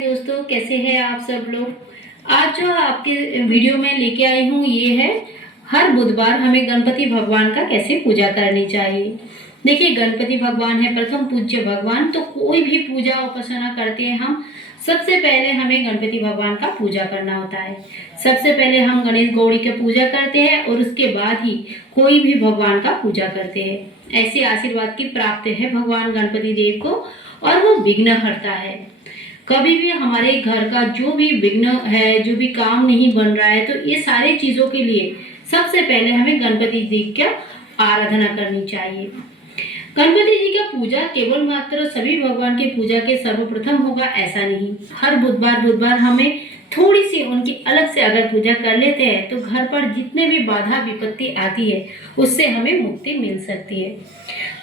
दोस्तों, कैसे हैं आप सब लोग। आज जो आपके वीडियो में लेके आई हूँ ये है हर बुधवार हमें गणपति भगवान का कैसे पूजा करनी चाहिए। देखिए, गणपति भगवान है प्रथम पूज्य भगवान, तो कोई भी पूजा उपासना करते हैं हम, सबसे पहले हमें गणपति भगवान का पूजा करना होता है। सबसे पहले हम गणेश गौरी की पूजा करते हैं और उसके बाद ही कोई भी भगवान का पूजा करते हैं। ऐसे आशीर्वाद की प्राप्त है भगवान गणपति देव को और वो विघ्न हरता है। कभी भी हमारे घर का जो भी विघ्न है, जो भी काम नहीं बन रहा है, तो ये सारे चीजों के लिए सबसे पहले हमें गणपति जी की आराधना करनी चाहिए। गणपति जी का पूजा केवल मात्र सभी भगवान की पूजा के सर्वप्रथम होगा ऐसा नहीं। हर बुधवार बुधवार हमें थोड़ी सी उनकी अलग से अगर पूजा कर लेते हैं तो घर पर जितने भी बाधा विपत्ति आती है उससे हमें मुक्ति मिल सकती है।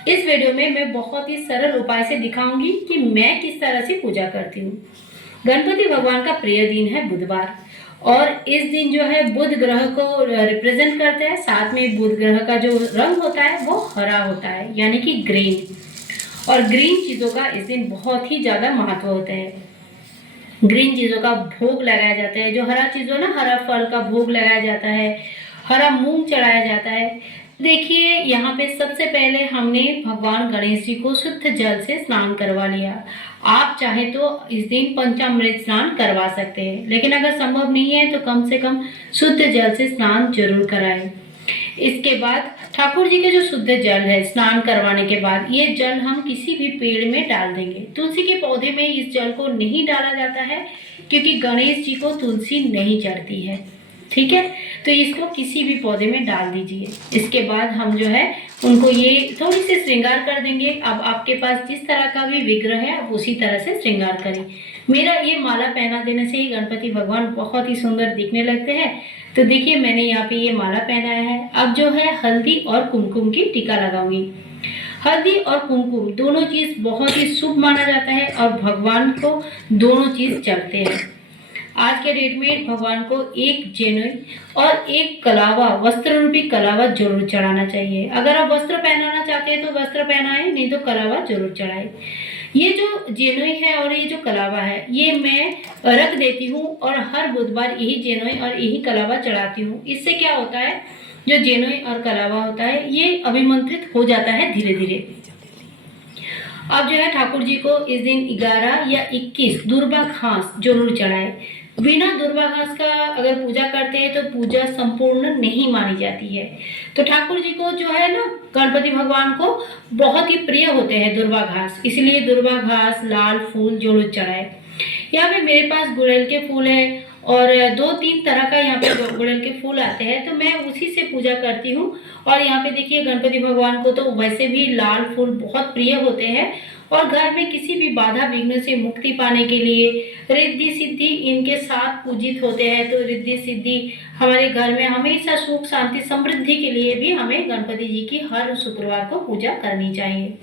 इस वीडियो में मैं बहुत ही सरल उपाय से दिखाऊंगी कि मैं किस तरह से पूजा करती हूँ। गणपति भगवान का प्रिय दिन है बुधवार और इस दिन जो है बुध ग्रह को रिप्रेजेंट करते हैं। साथ में बुध ग्रह का जो रंग होता है वो हरा होता है, यानी कि ग्रीन, और ग्रीन चीजों का इस दिन बहुत ही ज्यादा महत्व होता है। ग्रीन चीजों का भोग लगाया जाता है। जो हरा चीजों ना, हरा फल का भोग लगाया जाता है, हरा मूंग चढ़ाया जाता है। देखिए, यहाँ पे सबसे पहले हमने भगवान गणेश जी को शुद्ध जल से स्नान करवा लिया। आप चाहे तो इस दिन पंचामृत स्नान करवा सकते हैं, लेकिन अगर संभव नहीं है तो कम से कम शुद्ध जल से स्नान जरूर कराएं। इसके बाद ठाकुर जी के जो शुद्ध जल है, स्नान करवाने के बाद ये जल हम किसी भी पेड़ में डाल देंगे। तुलसी के पौधे में इस जल को नहीं डाला जाता है क्योंकि गणेश जी को तुलसी नहीं चढ़ती है, ठीक है। तो इसको किसी भी पौधे में डाल दीजिए। इसके बाद हम जो है उनको ये थोड़ी सी श्रृंगार कर देंगे। अब आपके पास जिस तरह का भी विग्रह है आप उसी तरह से श्रृंगार करें। मेरा ये माला पहना देने से ही गणपति भगवान बहुत ही सुंदर दिखने लगते हैं। तो देखिए, मैंने यहाँ पे ये माला पहनाया है। अब जो है हल्दी और कुमकुम की टीका लगाऊंगी। हल्दी और कुमकुम दोनों चीज बहुत ही शुभ माना जाता है और भगवान को दोनों चीज चढ़ते हैं। आज के डेट में भगवान को एक जेनुई और एक कलावा, वस्त्र रूपी कलावा जरूर चढ़ाना चाहिए। अगर आप वस्त्र पहनाना चाहते हैं तो वस्त्र पहनाएं, नहीं तो कलावा जरूर चढ़ाएं। ये जो जेनुई है और ये जो कलावा है ये मैं रख देती हूँ और हर बुधवार यही जेनुई और यही कलावा चढ़ाती हूँ। इससे क्या होता है, जो जेनुई और कलावा होता है ये अभिमंत्रित हो जाता है धीरे धीरे। अब जो है ठाकुर जी को इस दिन 11 या 21 दुर्वा घास जरूर चढ़ाए। बिना दुर्वा घास का अगर पूजा करते हैं तो पूजा संपूर्ण नहीं मानी जाती है। तो ठाकुर जी को जो है ना, गणपति भगवान को बहुत ही प्रिय होते हैं दुर्वा घास, इसलिए दुर्वा घास, लाल फूल जरूर चढ़ाए। यहाँ पे मेरे पास गुड़ैल के फूल है और 2-3 तरह का यहाँ पे गुड़ैल के फूल आते हैं, तो मैं उसी से पूजा करती हूँ। और यहाँ पे देखिए, गणपति भगवान को तो वैसे भी लाल फूल बहुत प्रिय होते हैं और घर में किसी भी बाधा विघ्न से मुक्ति पाने के लिए, रिद्धि सिद्धि इनके साथ पूजित होते हैं। तो रिद्धि सिद्धि हमारे घर में हमेशा सुख शांति समृद्धि के लिए भी हमें गणपति जी की हर शुक्रवार को पूजा करनी चाहिए।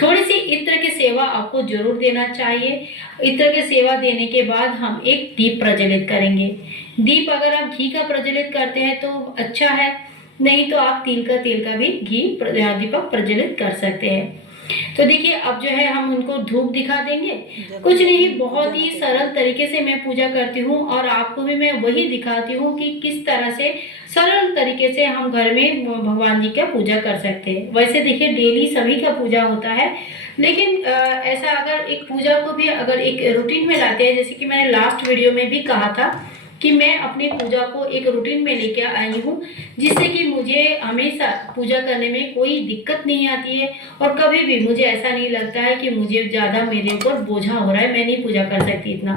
थोड़ी सी इत्र की सेवा आपको जरूर देना चाहिए। इत्र की सेवा देने के बाद हम एक दीप प्रज्वलित करेंगे। दीप अगर आप घी का प्रज्वलित करते हैं तो अच्छा है, नहीं तो आप तिल का भी दीपक प्रज्वलित कर सकते हैं। तो देखिए, अब जो है हम उनको धूप दिखा देंगे। कुछ नहीं, बहुत ही सरल तरीके से मैं पूजा करती हूँ और आपको भी मैं वही दिखाती हूँ कि किस तरह से सरल तरीके से हम घर में भगवान जी का पूजा कर सकते हैं। वैसे देखिए, डेली सभी का पूजा होता है, लेकिन ऐसा अगर एक पूजा को भी अगर एक रूटीन में लाते हैं, जैसे कि मैंने लास्ट वीडियो में भी कहा था कि मैं अपनी पूजा को एक रूटीन में लेके आई हूँ, जिससे कि मुझे हमेशा पूजा करने में कोई दिक्कत नहीं आती है और कभी भी मुझे ऐसा नहीं लगता है कि मुझे ज़्यादा मेरे ऊपर बोझा हो रहा है, मैं नहीं पूजा कर सकती इतना।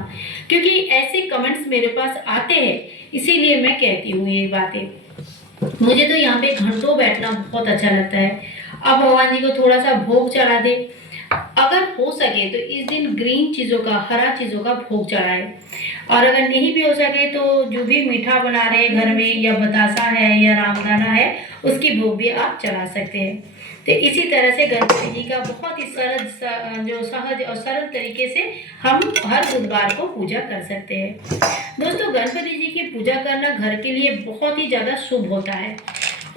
क्योंकि ऐसे कमेंट्स मेरे पास आते हैं, इसीलिए मैं कहती हूँ ये बातें। मुझे तो यहाँ पे घंटों बैठना बहुत अच्छा लगता है। अब भगवान जी को थोड़ा सा भोग चढ़ा दे। अगर हो सके तो इस दिन ग्रीन चीजों का, हरा चीजों का भोग चढ़ाए। और अगर नहीं भी हो सके तो जो भी मीठा बना रहे हैं घर में, या बतासा है या रामदाना है, उसकी भोग भी आप चढ़ा सकते हैं। तो इसी तरह से गणपति जी का बहुत ही सरल, जो सहज और सरल तरीके से हम हर बुधवार को पूजा कर सकते हैं। दोस्तों, गणपति जी की पूजा करना घर के लिए बहुत ही ज्यादा शुभ होता है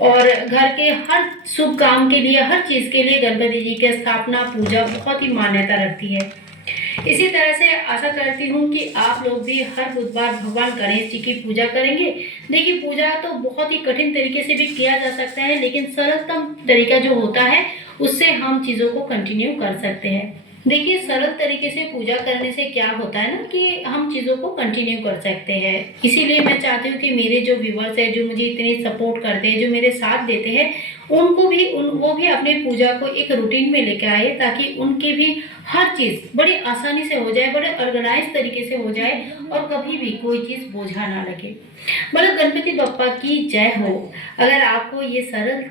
और घर के हर शुभ काम के लिए, हर चीज के लिए गणपति जी की स्थापना, पूजा बहुत ही मान्यता रखती है। इसी तरह से आशा करती हूँ कि आप लोग भी हर बुधवार भगवान गणेश जी की पूजा करेंगे। देखिए, पूजा तो बहुत ही कठिन तरीके से भी किया जा सकता है, लेकिन सरलतम तरीका जो होता है, उससे हम चीज़ों को कंटिन्यू कर सकते हैं। देखिए, सरल तरीके से पूजा करने से क्या होता है ना कि हम चीज़ों को कंटिन्यू कर सकते हैं। इसीलिए मैं चाहती हूँ कि मेरे जो व्यूअर्स हैं, जो मुझे इतनी सपोर्ट करते हैं, जो मेरे साथ देते हैं, उनको भी वो भी अपनी पूजा को एक रूटीन में लेके आए, ताकि उनकी भी हर चीज़ बड़ी आसानी से हो जाए, बड़े ऑर्गेनाइज़ तरीके से हो जाए और कभी भी कोई चीज़ बोझा ना लगे। बोलो गणपति बप्पा की जय हो। अगर आपको ये सरल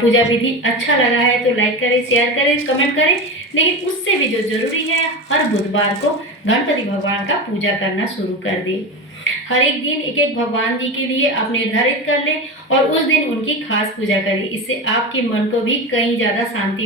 पूजा विधि अच्छा लगा है तो लाइक करें, शेयर करें, कमेंट करें। लेकिन उससे भी जो ज़रूरी है, हर बुधवार को गणपति भगवान का पूजा करना शुरू कर दें। हर एक दिन एक-एक भगवान जी के लिए आप निर्धारित कर लें और उस दिन उनकी खास पूजा करें। इससे आपके मन को भी कहीं ज़्यादा शांति